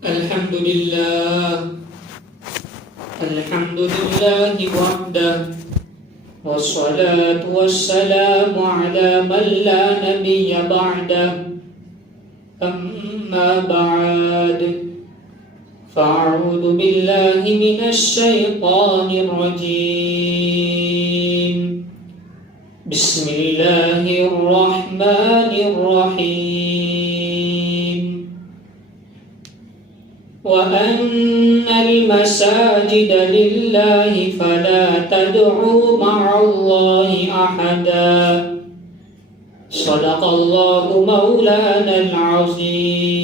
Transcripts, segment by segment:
الحمد لله وحده والصلاة والسلام على من لا نبي بعده أما بعد فأعوذ بالله من الشيطان الرجيم بسم الله الرحمن الرحيم وأن المساجد لله فلا تدعوا مع الله أحدا صدق الله مولانا العظيم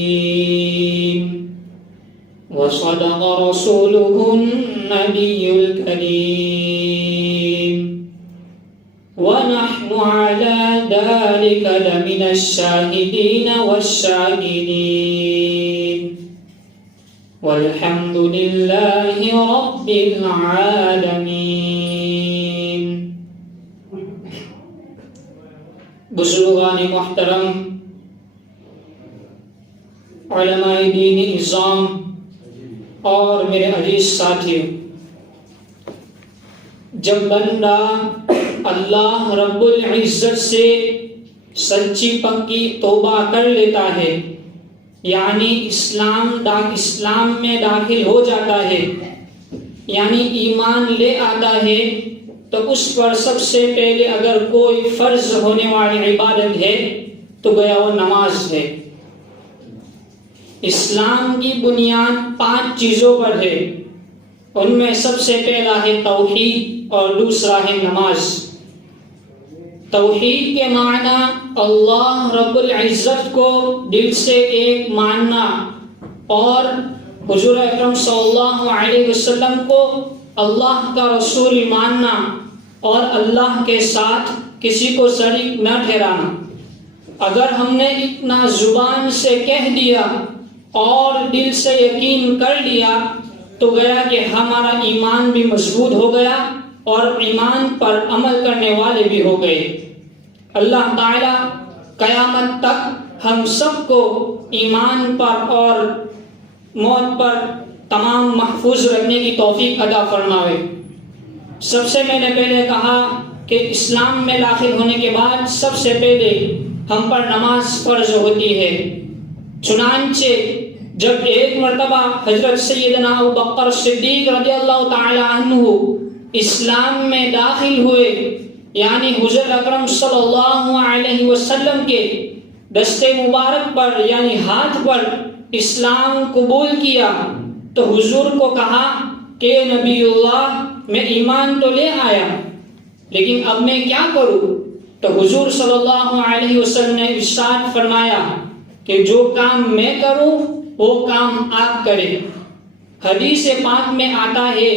وصدق رسوله النبي الكريم ونحن على ذلك لمن الشاهدين والشاكرين والحمد لله رب العالمین۔ بزرگان محترم، علماء دین نظام اور میرے عزیز ساتھیوں، جب بندہ اللہ رب العزت سے سچی پکی توبہ کر لیتا ہے، یعنی اسلام میں داخل ہو جاتا ہے، یعنی ایمان لے آتا ہے، تو اس پر سب سے پہلے اگر کوئی فرض ہونے والی عبادت ہے تو گویا وہ نماز ہے۔ اسلام کی بنیاد 5 چیزوں پر ہے، ان میں سب سے پہلا ہے توحید اور دوسرا ہے نماز۔ توحید کے معنی اللہ رب العزت کو دل سے ایک ماننا اور حضور اکرم صلی اللہ علیہ وسلم کو اللہ کا رسول ماننا اور اللہ کے ساتھ کسی کو شریک نہ ٹھہرانا۔ اگر ہم نے اتنا زبان سے کہہ دیا اور دل سے یقین کر لیا تو گویا کہ ہمارا ایمان بھی مضبوط ہو گیا اور ایمان پر عمل کرنے والے بھی ہو گئے۔ اللہ تعالی قیامت تک ہم سب کو ایمان پر اور موت پر تمام محفوظ رکھنے کی توفیق عطا فرمائے۔ سب سے میں نے پہلے کہا کہ اسلام میں داخل ہونے کے بعد سب سے پہلے ہم پر نماز فرض ہوتی ہے۔ چنانچہ جب ایک مرتبہ حضرت سیدنا ابوبکر صدیق رضی اللہ تعالی عنہ اسلام میں داخل ہوئے، یعنی حضور اکرم صلی اللہ علیہ وسلم کے دستے مبارک پر یعنی ہاتھ پر اسلام قبول کیا، تو حضور کو کہا کہ نبی اللہ میں ایمان تو لے آیا لیکن اب میں کیا کروں؟ تو حضور صلی اللہ علیہ وسلم نے ارشاد فرمایا کہ جو کام میں کروں وہ کام آپ کریں۔ حدیث پاک میں آتا ہے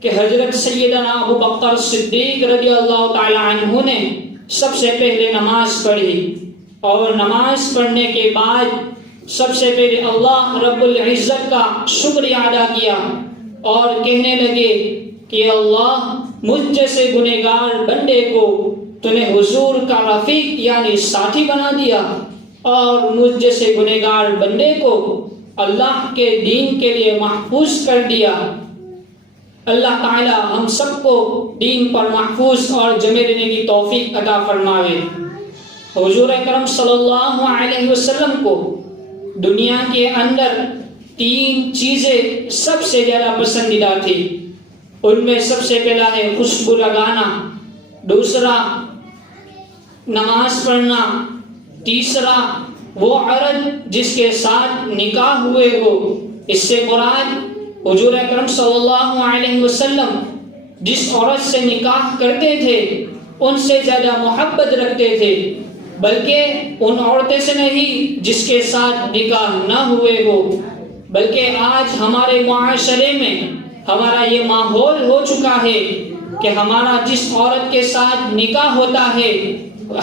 کہ حضرت سیدنا ابوبکر صدیق رضی اللہ تعالی عنہ نے سب سے پہلے نماز پڑھی اور نماز پڑھنے کے بعد سب سے پہلے اللہ رب العزت کا شکریہ ادا کیا اور کہنے لگے کہ اللہ مجھ جیسے گنہگار بندے کو تو نے حضور کا رفیق یعنی ساتھی بنا دیا اور مجھ جیسے گنہگار بندے کو اللہ کے دین کے لیے محفوظ کر دیا۔ اللہ تعالی ہم سب کو دین پر محفوظ اور جمے رہنے کی توفیق عطا فرمائے۔ حضور اکرم صلی اللہ علیہ وسلم کو دنیا کے اندر 3 چیزیں سب سے زیادہ پسندیدہ تھی۔ ان میں سب سے پہلا ہے خوشبو لگانا، دوسرا نماز پڑھنا، تیسرا وہ عورت جس کے ساتھ نکاح ہوئے ہو۔ اس سے مراد حضور اکرم صلی اللہ علیہ وسلم جس عورت سے نکاح کرتے تھے ان سے زیادہ محبت رکھتے تھے، بلکہ ان عورتیں سے نہیں جس کے ساتھ نکاح نہ ہوئے ہو۔ بلکہ آج ہمارے معاشرے میں ہمارا یہ ماحول ہو چکا ہے کہ ہمارا جس عورت کے ساتھ نکاح ہوتا ہے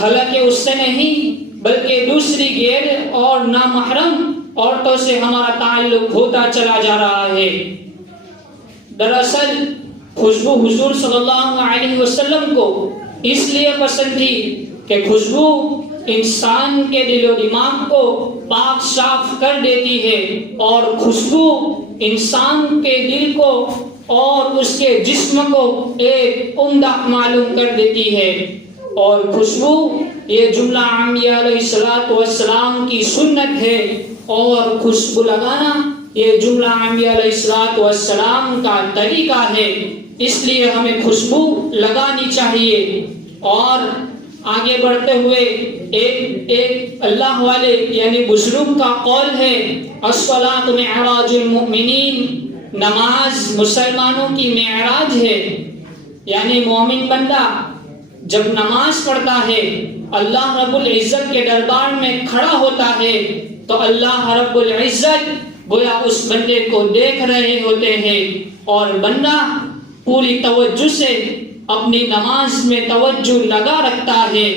حالانکہ اس سے نہیں بلکہ دوسری غیر اور نامحرم عورتوں سے ہمارا تعلق ہوتا چلا جا رہا ہے۔ دراصل خوشبو حضور صلی اللہ علیہ وسلم کو اس لیے پسند تھی کہ خوشبو انسان کے دل و دماغ کو پاک صاف کر دیتی ہے، اور خوشبو انسان کے دل کو اور اس کے جسم کو ایک عمدہ معلوم کر دیتی ہے۔ اور خوشبو یہ جملہ انبیاء علیہ السلام کی سنت ہے، اور خوشبو لگانا یہ جملہ انبیاء علیہ السلام کا طریقہ ہے، اس لیے ہمیں خوشبو لگانی چاہیے۔ اور آگے بڑھتے ہوئے ایک اللہ والے یعنی بزرگ کا قول ہے، الصلاۃ معراج المؤمنین، نماز مسلمانوں کی معراج ہے۔ یعنی مومن بندہ جب نماز پڑھتا ہے، اللہ رب العزت کے دربار میں کھڑا ہوتا ہے، تو اللہ رب العزت گویا اس بندے کو دیکھ رہے ہوتے ہیں، اور بندہ پوری توجہ سے اپنی نماز میں توجہ لگا رکھتا ہے۔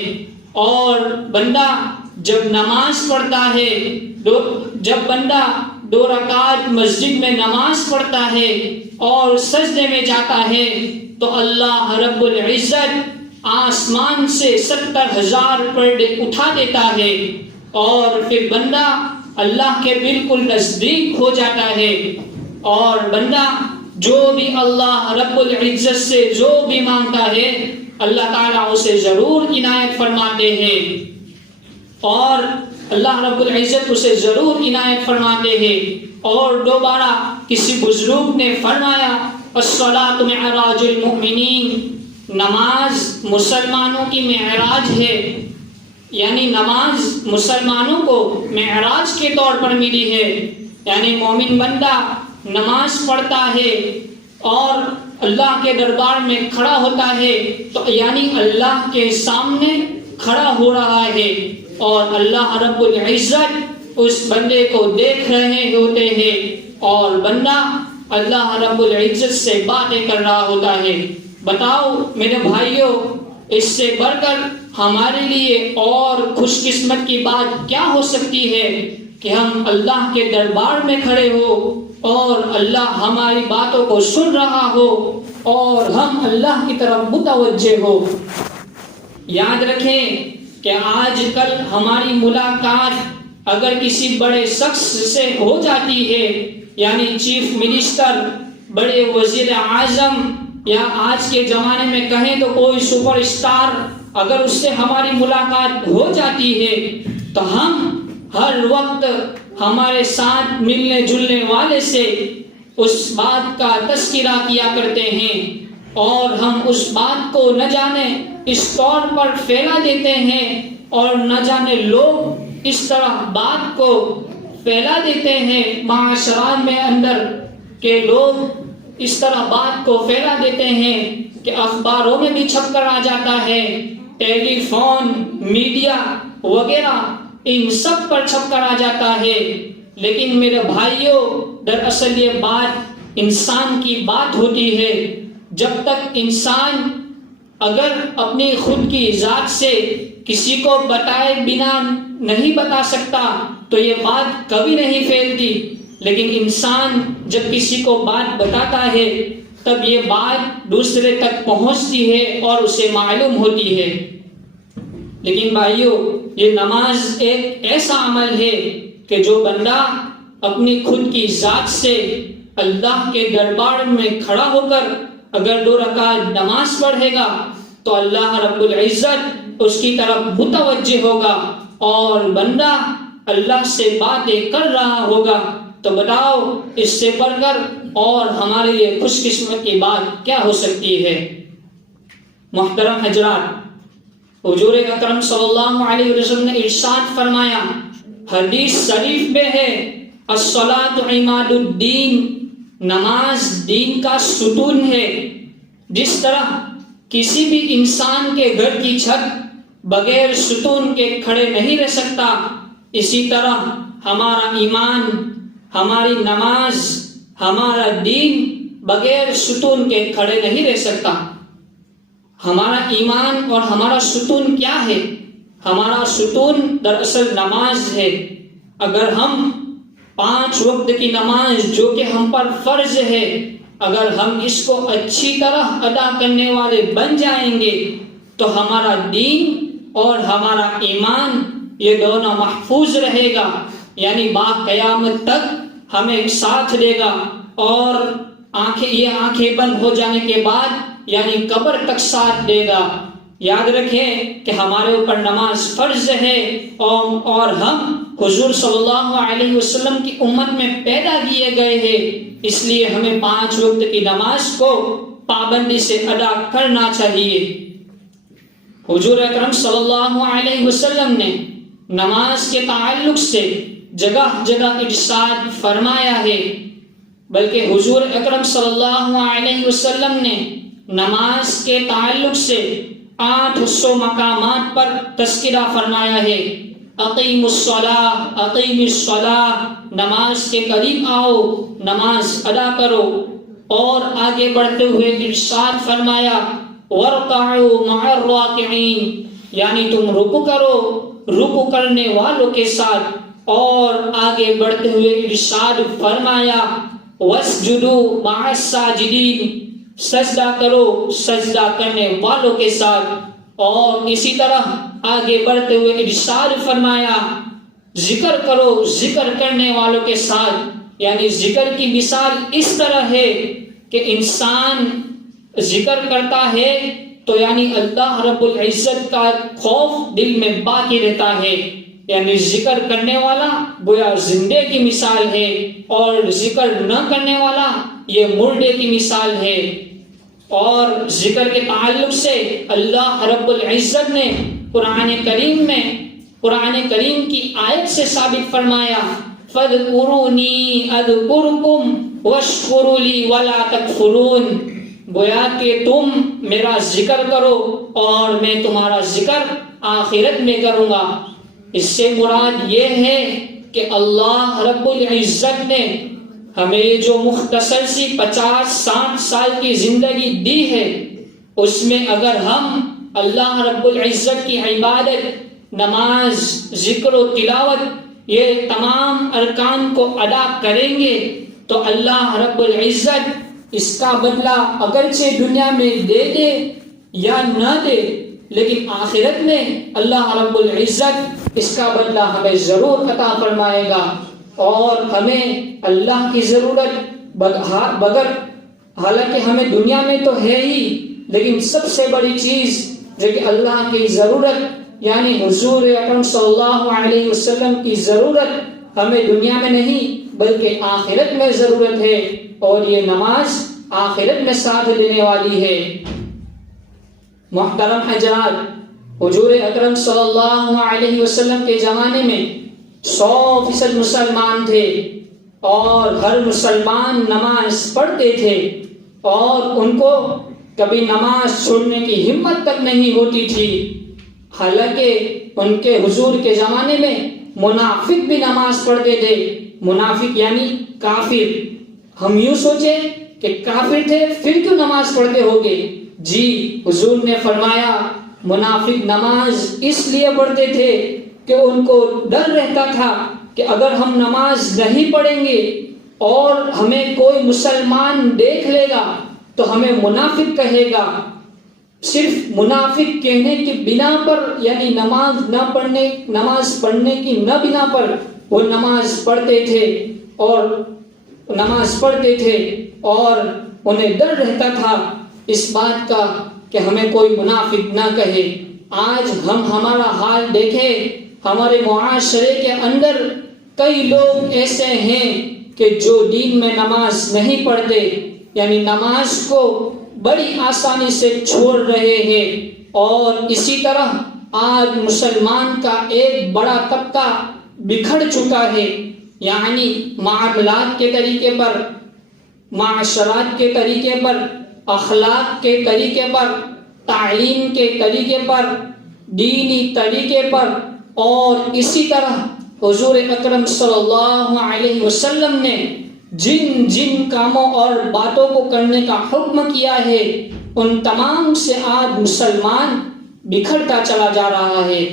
اور بندہ جب نماز پڑھتا ہے، جب بندہ 2 رکعت مسجد میں نماز پڑھتا ہے اور سجدے میں جاتا ہے، تو اللہ رب العزت آسمان سے 70,000 پردے اٹھا دیتا ہے، اور پھر بندہ اللہ کے بالکل نزدیک ہو جاتا ہے۔ اور بندہ جو بھی اللہ رب العزت سے جو بھی مانگتا ہے، اللہ تعالیٰ اسے ضرور عنایت فرماتے ہیں، اور اللہ رب العزت اسے ضرور عنایت فرماتے ہیں۔ اور دوبارہ کسی بزرگ نے فرمایا، الصلاۃ معراج المؤمنین، نماز مسلمانوں کی معراج ہے۔ یعنی نماز مسلمانوں کو معراج کے طور پر ملی ہے۔ یعنی مومن بندہ نماز پڑھتا ہے اور اللہ کے دربار میں کھڑا ہوتا ہے، تو یعنی اللہ کے سامنے کھڑا ہو رہا ہے، اور اللہ رب العزت اس بندے کو دیکھ رہے ہوتے ہیں، اور بندہ اللہ رب العزت سے باتیں کر رہا ہوتا ہے۔ بتاؤ میرے بھائیوں، اس سے بڑھ کر ہمارے لیے اور خوش قسمت کی بات کیا ہو سکتی ہے کہ ہم اللہ کے دربار میں کھڑے ہو اور اللہ ہماری باتوں کو سن رہا ہو اور ہم اللہ کی طرف متوجہ ہو۔ یاد رکھیں کہ آج کل ہماری ملاقات اگر کسی بڑے شخص سے ہو جاتی ہے، یعنی چیف منسٹر، بڑے وزیر اعظم، یا آج کے زمانے میں کہیں تو کوئی سپر اسٹار، اگر اس سے ہماری ملاقات ہو جاتی ہے تو ہم ہر وقت ہمارے ساتھ ملنے جلنے والے سے اس بات کا تذکرہ کیا کرتے ہیں، اور ہم اس بات کو نہ جانے اس طور پر پھیلا دیتے ہیں، اور نہ جانے لوگ اس طرح بات کو پھیلا دیتے ہیں معاشرات میں اندر، کہ لوگ اس طرح بات کو پھیلا دیتے ہیں کہ اخباروں میں بھی چھپ کر آ جاتا ہے، ٹیلی فون، میڈیا وغیرہ ان سب پر چھپ کر آ جاتا ہے۔ لیکن میرے بھائیوں، دراصل یہ بات انسان کی بات ہوتی ہے۔ جب تک انسان اگر اپنی خود کی ذات سے کسی کو بتائے بنا نہیں بتا سکتا تو یہ بات کبھی نہیں پھیلتی، لیکن انسان جب کسی کو بات بتاتا ہے تب یہ بات دوسرے تک پہنچتی ہے اور اسے معلوم ہوتی ہے۔ لیکن بھائیوں، یہ نماز ایک ایسا عمل ہے کہ جو بندہ اپنی خود کی ذات سے اللہ کے دربار میں کھڑا ہو کر اگر 2 رکعت نماز پڑھے گا تو اللہ رب العزت اس کی طرف متوجہ ہوگا، اور بندہ اللہ سے باتیں کر رہا ہوگا۔ تو بتاؤ اس سے بڑھ کر اور ہمارے لیے خوش قسمت کی بات کیا ہو سکتی ہے؟ محترم حضرات، حضور اکرم صلی اللہ علیہ وسلم نے ارشاد فرمایا، حدیث شریف میں ہے، الصلاۃ عماد الدین، نماز دین کا ستون ہے۔ جس طرح کسی بھی انسان کے گھر کی چھت بغیر ستون کے کھڑے نہیں رہ سکتا، اسی طرح ہمارا ایمان، ہماری نماز، ہمارا دین بغیر ستون کے کھڑے نہیں رہ سکتا۔ ہمارا ایمان اور ہمارا ستون کیا ہے؟ ہمارا ستون دراصل نماز ہے۔ اگر ہم 5 وقت کی نماز جو کہ ہم پر فرض ہے، اگر ہم اس کو اچھی طرح ادا کرنے والے بن جائیں گے تو ہمارا دین اور ہمارا ایمان یہ دونوں محفوظ رہے گا، یعنی با قیامت تک ہمیں ساتھ دے گا، اور آنکھیں بند ہو جانے کے بعد یعنی قبر تک ساتھ دے گا۔ یاد رکھیں کہ ہمارے اوپر نماز فرض ہے، اور ہم حضور صلی اللہ علیہ وسلم کی امت میں پیدا کیے گئے ہیں، اس لیے ہمیں 5 وقت کی نماز کو پابندی سے ادا کرنا چاہیے۔ حضور اکرم صلی اللہ علیہ وسلم نے نماز کے تعلق سے جگہ جگہ ارشاد فرمایا ہے، بلکہ حضور اکرم صلی اللہ علیہ وسلم نے نماز کے تعلق سے 800 مقامات پر تذکرہ فرمایا ہے۔ اقیم الصلاۃ، اقیم الصلاۃ، نماز کے قریب آؤ، نماز ادا کرو، اور آگے بڑھتے ہوئے ارشاد فرمایا وارکعوا مع الراکعین، یعنی تم رکوع کرو رکوع کرنے والوں کے ساتھ، اور آگے بڑھتے ہوئے ارشاد فرمایا واسجدوا مع الساجدین، سجدہ کرو سجدہ کرنے والوں کے ساتھ، اور اسی طرح آگے بڑھتے ہوئے ارشاد فرمایا ذکر کرو ذکر کرنے والوں کے ساتھ، یعنی ذکر کی مثال اس طرح ہے کہ انسان ذکر کرتا ہے تو یعنی اللہ رب العزت کا خوف دل میں باقی رہتا ہے، یعنی ذکر کرنے والا گویا زندے کی مثال ہے، اور ذکر نہ کرنے والا یہ مردے کی مثال ہے۔ اور ذکر کے تعلق سے اللہ رب العزت نے قرآن کریم کی آیت سے ثابت فرمایا فَاذْكُرُونِي أَذْكُرْكُمْ وَاشْكُرُوا لِي وَلَا تَكْفُرُونَ، گویا کہ تم میرا ذکر کرو اور میں تمہارا ذکر آخرت میں کروں گا۔ اس سے مراد یہ ہے کہ اللہ رب العزت نے ہمیں جو مختصر سی 50-60 سال کی زندگی دی ہے، اس میں اگر ہم اللہ رب العزت کی عبادت، نماز، ذکر و تلاوت، یہ تمام ارکان کو ادا کریں گے تو اللہ رب العزت اس کا بدلہ اگرچہ دنیا میں دے دے یا نہ دے، لیکن آخرت میں اللہ رب العزت اس کا بدلہ ہمیں ضرور عطا فرمائے گا۔ اور ہمیں اللہ کی ضرورت بغیر، حالانکہ ہمیں دنیا میں تو ہے ہی، لیکن سب سے بڑی چیز جو کہ اللہ کی ضرورت یعنی حضور اکرم صلی اللہ علیہ وسلم کی ضرورت ہمیں دنیا میں نہیں بلکہ آخرت میں ضرورت ہے، اور یہ نماز آخرت میں ساتھ دینے والی ہے۔ محترم حضرات، حضور اکرم صلی اللہ علیہ وسلم کے زمانے میں 100% مسلمان تھے، اور ہر مسلمان نماز پڑھتے تھے، اور ان کو کبھی نماز چھوڑنے کی ہمت تک نہیں ہوتی تھی۔ حالانکہ ان کے حضور کے زمانے میں منافق بھی نماز پڑھتے تھے۔ منافق یعنی کافر۔ ہم یوں سوچے کہ کافر تھے پھر کیوں نماز پڑھتے ہوگے؟ جی، حضور نے فرمایا منافق نماز اس لیے پڑھتے تھے کہ ان کو ڈر رہتا تھا کہ اگر ہم نماز نہیں پڑھیں گے اور ہمیں کوئی مسلمان دیکھ لے گا تو ہمیں منافق کہے گا۔ صرف منافق کہنے کی بنا پر یعنی نماز پڑھنے کی نہ بنا پر وہ نماز پڑھتے تھے اور انہیں ڈر رہتا تھا اس بات کا کہ ہمیں کوئی منافق نہ کہے۔ آج ہم ہمارا حال دیکھیں، ہمارے معاشرے کے اندر کئی لوگ ایسے ہیں کہ جو دین میں نماز نہیں پڑھتے، یعنی نماز کو بڑی آسانی سے چھوڑ رہے ہیں، اور اسی طرح آج مسلمان کا ایک بڑا طبقہ بکھر چکا ہے، یعنی معاملات کے طریقے پر، معاشرات کے طریقے پر، اخلاق کے طریقے پر، تعلیم کے طریقے پر، دینی طریقے پر، اور اسی طرح حضور اکرم صلی اللہ علیہ وسلم نے جن جن کاموں اور باتوں کو کرنے کا حکم کیا ہے ان تمام سے آج مسلمان بکھرتا چلا جا رہا ہے۔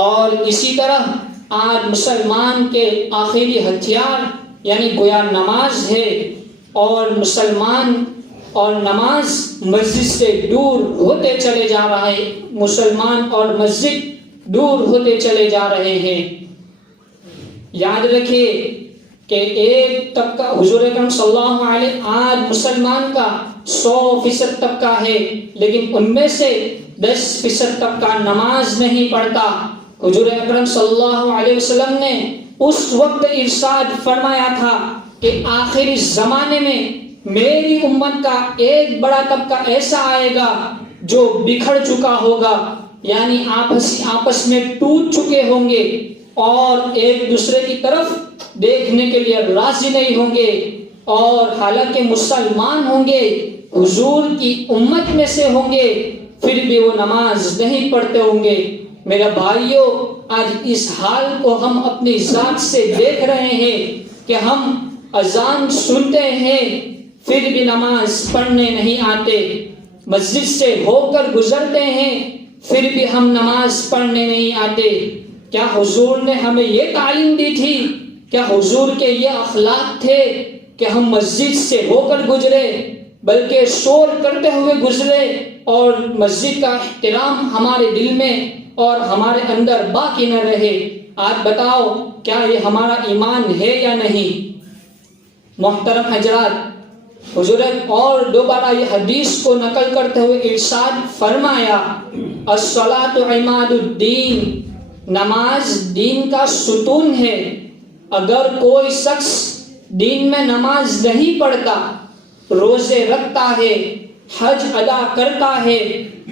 اور اسی طرح آج مسلمان کے آخری ہتھیار یعنی گویا نماز ہے، اور مسلمان اور نماز مسجد سے دور ہوتے چلے جا رہے، مسلمان اور مسجد دور ہوتے چلے جا رہے ہیں۔ یاد رکھیے کہ ایک طبقہ حضور اکرم صلی اللہ علیہ وسلم آج مسلمان کا 100% طبقہ ہے، لیکن ان میں سے 10% طبقہ نماز نہیں پڑھتا۔ حضور اکرم صلی اللہ علیہ وسلم نے اس وقت ارشاد فرمایا تھا کہ آخری زمانے میں میری امت کا ایک بڑا طبقہ ایسا آئے گا جو بکھر چکا ہوگا، یعنی آپس میں ٹوٹ چکے ہوں گے اور ایک دوسرے کی طرف دیکھنے کے لیے راضی نہیں ہوں گے، اور حالانکہ مسلمان ہوں گے، حضور کی امت میں سے ہوں گے، پھر بھی وہ نماز نہیں پڑھتے ہوں گے۔ میرے بھائیوں، آج اس حال کو ہم اپنی ذات سے دیکھ رہے ہیں کہ ہم اذان سنتے ہیں پھر بھی نماز پڑھنے نہیں آتے، مسجد سے ہو کر گزرتے ہیں پھر بھی ہم نماز پڑھنے نہیں آتے۔ کیا حضور نے ہمیں یہ تعلیم دی تھی؟ کیا حضور کے یہ اخلاق تھے کہ ہم مسجد سے ہو کر گزرے بلکہ شور کرتے ہوئے گزرے اور مسجد کا احترام ہمارے دل میں اور ہمارے اندر باقی نہ رہے؟ آج بتاؤ کیا یہ ہمارا ایمان ہے یا نہیں؟ محترم حضرات، حضور اور دوبارہ یہ حدیث کو نقل کرتے ہوئے ارشاد فرمایا، الصلاۃ عماد الدین، نماز دین کا ستون ہے۔ اگر کوئی شخص دین میں نماز نہیں پڑھتا، روزے رکھتا ہے، حج ادا کرتا ہے،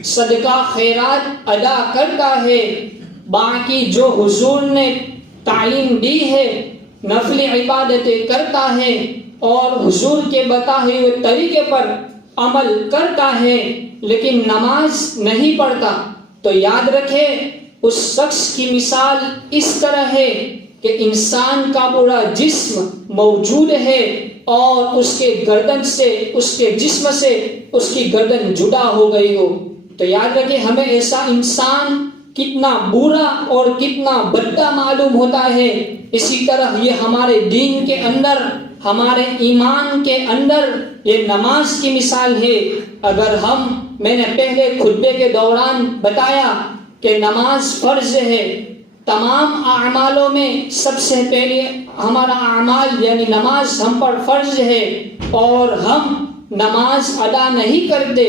صدقہ خیرات ادا کرتا ہے، باقی جو حضور نے تعلیم دی ہے نفل عبادتیں کرتا ہے اور حضور کے بتائے ہوئے طریقے پر عمل کرتا ہے لیکن نماز نہیں پڑھتا، تو یاد رکھے اس شخص کی مثال اس طرح ہے کہ انسان کا پورا جسم موجود ہے اور اس کے گردن سے، اس کے جسم سے اس کی گردن جدا ہو گئی ہو۔ تو یاد رکھیں ہمیں ایسا انسان کتنا برا اور کتنا بھدا معلوم ہوتا ہے، اسی طرح یہ ہمارے دین کے اندر، ہمارے ایمان کے اندر یہ نماز کی مثال ہے۔ اگر میں نے پہلے خطبے کے دوران بتایا کہ نماز فرض ہے، تمام اعمالوں میں سب سے پہلے ہمارا اعمال یعنی نماز ہم پر فرض ہے اور ہم نماز ادا نہیں کرتے،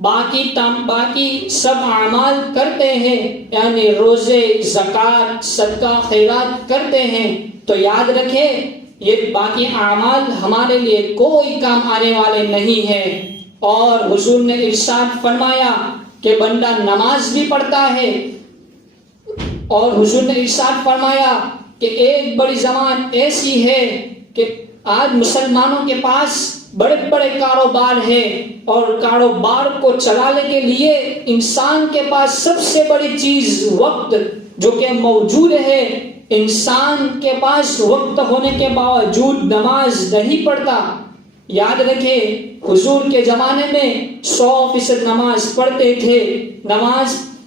باقی سب اعمال کرتے ہیں، یعنی روزے، زکوٰۃ، صدقہ خیرات کرتے ہیں، تو یاد رکھیں یہ باقی اعمال ہمارے لیے کوئی کام آنے والے نہیں ہیں۔ اور حضور نے ارشاد فرمایا کہ بندہ نماز بھی پڑھتا ہے، اور حضور نے ارشاد فرمایا کہ ایک بڑی زمان ایسی ہے کہ آج مسلمانوں کے پاس بڑے بڑے کاروبار ہیں اور کاروبار کو چلانے کے لیے انسان کے پاس سب سے بڑی چیز وقت جو کہ موجود ہے، انسان کے پاس وقت ہونے کے باوجود نماز نہیں پڑھتا۔ یاد رکھے حضور کے زمانے میں 100% نماز پڑھتے تھے،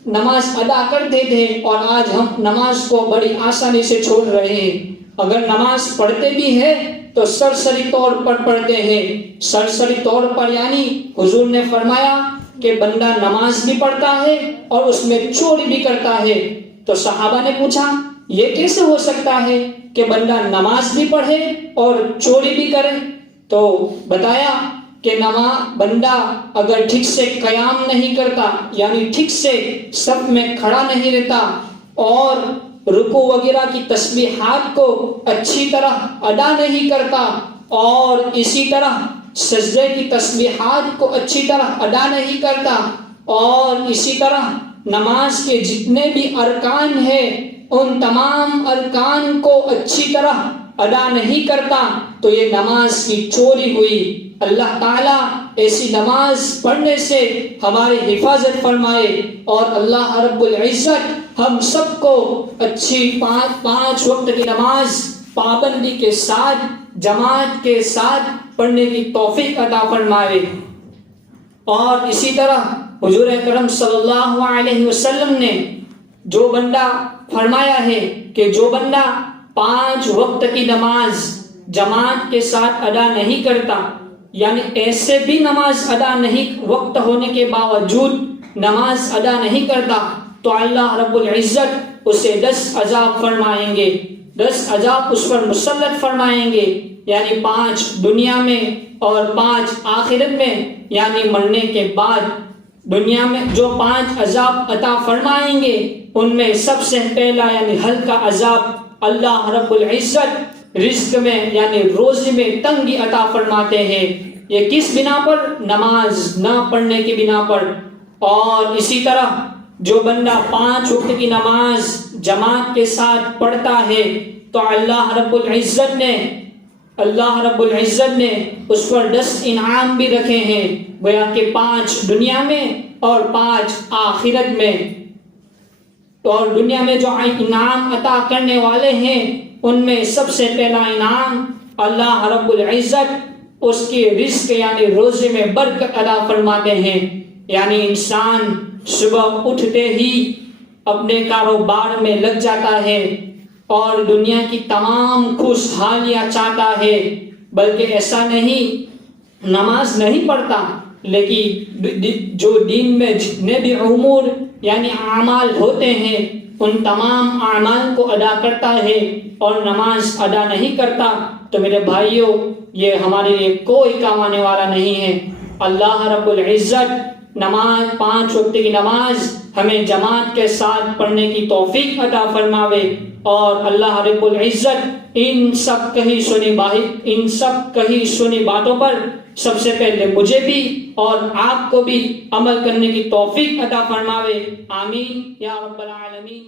نماز ادا کرتے تھے، اور آج ہم نماز کو بڑی آسانی سے چھوڑ رہے ہیں۔ اگر نماز پڑھتے بھی ہیں تو سرسری طور پر پڑھتے ہیں، سرسری طور پر یعنی حضور نے فرمایا کہ بندہ نماز بھی پڑھتا ہے اور اس میں چوری بھی کرتا ہے۔ تو صحابہ نے پوچھا یہ کیسے ہو سکتا ہے کہ بندہ نماز بھی پڑھے اور چوری بھی کرے؟ تو بتایا کہ بندہ اگر ٹھیک سے قیام نہیں کرتا، یعنی ٹھیک سے صف میں کھڑا نہیں رہتا اور رکوع وغیرہ کی تسبیحات کو اچھی طرح ادا نہیں کرتا، اور اسی طرح سجدے کی تسبیحات کو اچھی طرح ادا نہیں کرتا، اور اسی طرح نماز کے جتنے بھی ارکان ہیں ان تمام ارکان کو اچھی طرح ادا نہیں کرتا، تو یہ نماز کی چوری ہوئی۔ اللہ تعالیٰ ایسی نماز پڑھنے سے ہماری حفاظت فرمائے، اور اللہ رب العزت ہم سب کو اچھی 5 وقت کی نماز پابندی کے ساتھ، جماعت کے ساتھ پڑھنے کی توفیق عطا فرمائے۔ اور اسی طرح حضور اکرم صلی اللہ علیہ وسلم نے جو بندہ فرمایا ہے کہ جو بندہ 5 وقت کی نماز جماعت کے ساتھ ادا نہیں کرتا، یعنی ایسے بھی نماز ادا نہیں وقت ہونے کے باوجود نماز ادا نہیں کرتا تو اللہ رب العزت اسے 10 عذاب فرمائیں گے، 10 عذاب اس پر مسلط فرمائیں گے، یعنی 5 دنیا میں اور 5 آخرت میں، یعنی مرنے کے بعد دنیا میں جو 5 عذاب عطا فرمائیں گے ان میں سب سے پہلا یعنی ہلکا عذاب اللہ رب العزت رزق میں یعنی روزی میں تنگی عطا فرماتے ہیں۔ یہ کس بنا پر؟ نماز نہ پڑھنے کی بنا پر۔ اور اسی طرح جو بندہ 5 وقت کی نماز جماعت کے ساتھ پڑھتا ہے تو اللہ رب العزت نے اس پر 10 انعام بھی رکھے ہیں، گویا کہ 5 دنیا میں اور 5 آخرت میں۔ اور دنیا میں جو انعام عطا کرنے والے ہیں ان میں سب سے پہلا انعام اللہ رب العزت اس کی رزق یعنی روزے میں برکت عطا فرماتے ہیں، یعنی انسان صبح اٹھتے ہی اپنے کاروبار میں لگ جاتا ہے اور دنیا کی تمام خوشحالیاں چاہتا ہے، بلکہ ایسا نہیں نماز نہیں پڑھتا لیکن جو دین میں جتنے بھی امور یعنی اعمال ہوتے ہیں ان تمام اعمال کو ادا کرتا ہے اور نماز ادا نہیں کرتا تو میرے بھائیوں یہ ہمارے لیے کوئی کام آنے والا نہیں ہے۔ اللہ رب العزت نماز 5 وقت کی نماز ہمیں جماعت کے ساتھ پڑھنے کی توفیق عطا فرماوے، اور اللہ رب العزت ان سب کہی سنی باتوں پر سب سے پہلے مجھے بھی اور آپ کو بھی عمل کرنے کی توفیق عطا فرماوے، آمین یا رب العالمین۔